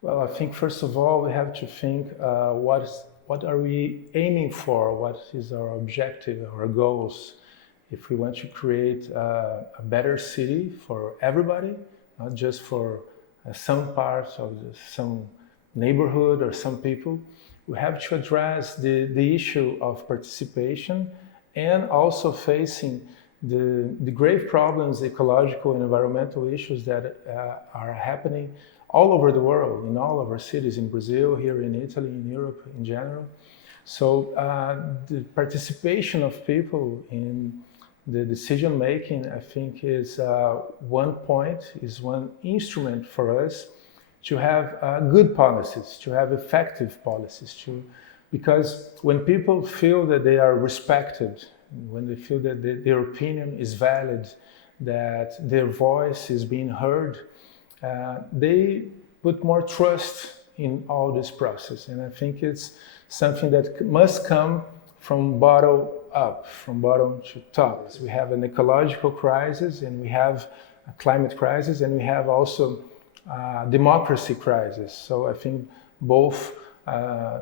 Well, I think first of all we have to think what are we aiming for? What is our objective, our goals? If we want to create a better city for everybody, not just for some parts of some neighborhood or some people, we have to address the issue of participation and also facing the grave problems, ecological and environmental issues that are happening all over the world, in all of our cities, in Brazil, here in Italy, in Europe in general. So the participation of people in the decision making, I think, is one point, is one instrument for us to have good policies, to have effective policies, because when people feel that they are respected, when they feel that their opinion is valid, that their voice is being heard, they put more trust in all this process. And I think it's something that must come from bottom up, from bottom to top. We have an ecological crisis, and we have a climate crisis, and we have also democracy crisis. So I think both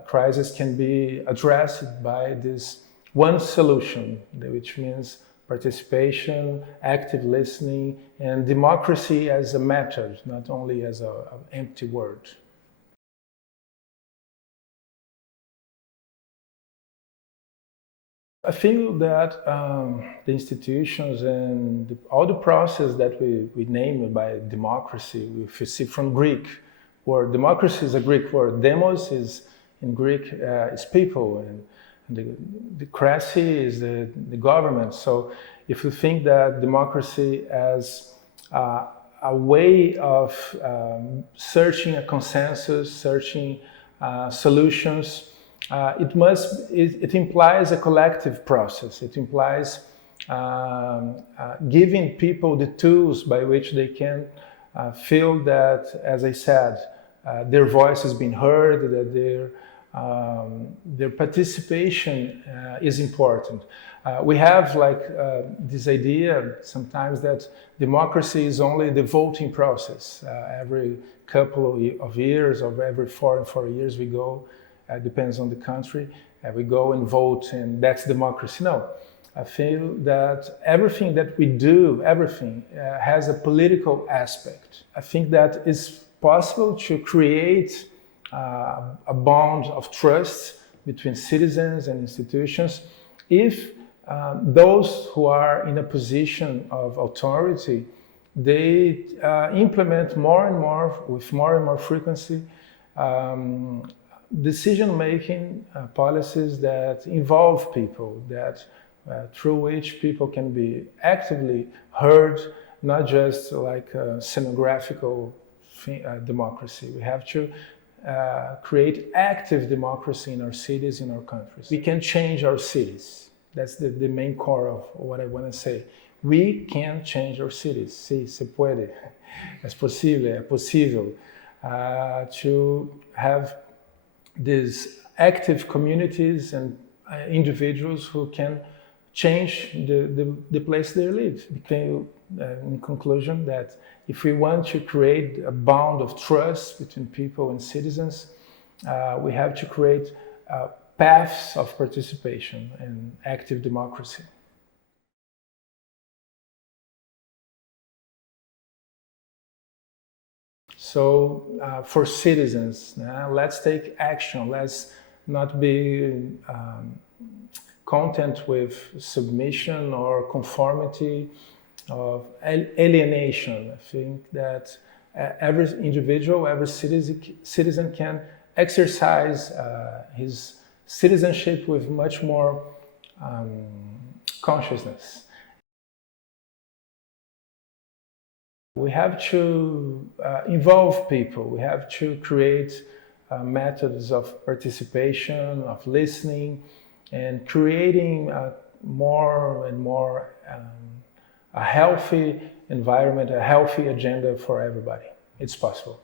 crises can be addressed by this one solution, which means participation, active listening, and democracy as a method, not only as an empty word. I feel that the institutions and all the process that we name by democracy, if you see from Greek, where democracy is a Greek word, demos is in Greek is people, and the cracy is the government. So if you think that democracy as a way of searching a consensus, searching solutions, it implies a collective process. It implies giving people the tools by which they can feel that, as I said, their voice has been heard, that their participation is important. We have this idea sometimes that democracy is only the voting process. Every couple of years, or every 4 years we go, depends on the country, we go and vote, and that's democracy. No, I feel that everything that we do, everything has a political aspect. I think that it's possible to create a bond of trust between citizens and institutions if those who are in a position of authority, they implement more and more, with more and more frequency, decision-making policies that involve people, that through which people can be actively heard, not just like a scenographical democracy. We have to create active democracy in our cities, in our countries. We can change our cities. That's the main core of what I want to say. We can change our cities. Sí, se puede. Es posible, es posible. To have these active communities and individuals who can change the place they live. In conclusion, that if we want to create a bond of trust between people and citizens, we have to create paths of participation and active democracy. So for citizens, let's take action. Let's not be content with submission or conformity, of alienation. I think that every individual, every citizen can exercise his citizenship with much more consciousness. We have to involve people. We have to create methods of participation, of listening, and creating more and more a healthy environment, a healthy agenda for everybody. It's possible.